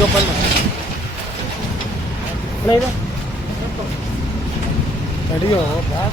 ಓಪನ್ ಅಲ್ಲ ಇದೆ ಅಡಿಯೋ ಬೇಡ